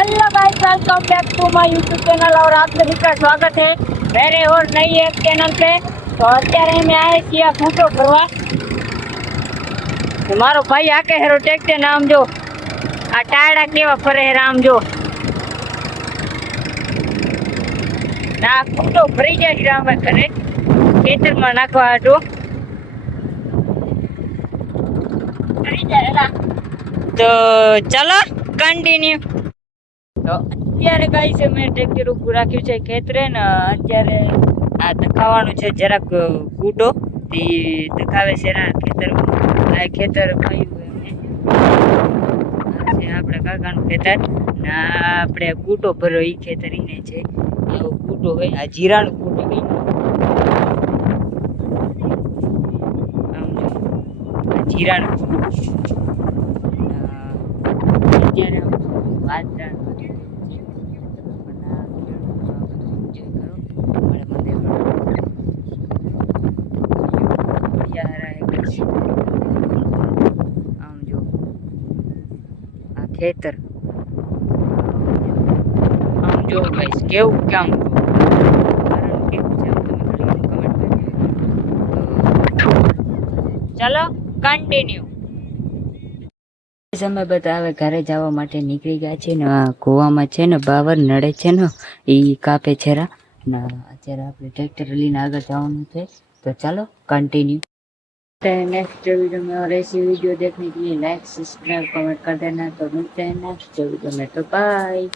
Hello guys, welcome back to my YouTube channel और आप सभी का स्वागत है मेरे और नई एक चैनल पे। तो અત્યારે મેં આયા છીએ ફોટો ભરવા। મારો ભાઈ આકે હેરો ટેક્ટર નામ જો આ ટાયડા કેવા ફરે હે રામ જો ના ફોટો ભરી જાય રામ કરે ખેતરમાં નાખવા હાટો કરી જાય। તો ચલો કન્ટિન્યુ। તો અત્યારે ગાઈસ મેં ટ્રેક્ટર ઉપર રાખ્યું છે ખેતરે ને અત્યારે આ ધકાવવાનું છે જરાક કૂટો તે ધકાવે છે ના ખેતર આ ખેતર કયું એમને આ છે આપણા કાકાનું ખેતર ના આપણે કૂટો ભરો ઈ ખેતર ઈને છે આવો કૂટો હોય આ જીરાનો કૂટો હોય આમ જો આ જીરાનો અત્યારે વાદળ આમ જો આ ખેતર આમ જો ગાઈસ કેવું કામ ચલો કન્ટિન્યુ। અમે બધા હવે ઘરે જવા માટે નીકળી ગયા છે ને કુવામાં છે ને બાવર નડે છે ને એ કાપે છે ને અત્યારે આપણે ટ્રેક્ટર લઈને આગળ જવાનું છે। तो चलो कंटिन्यू। नेक्स्ट वीडियो में और ऐसी वीडियो देखने के लिए लाइक सब्सक्राइब कमेंट कर देना। तो मिलते हैं नेक्स्ट वीडियो में, तो बाय।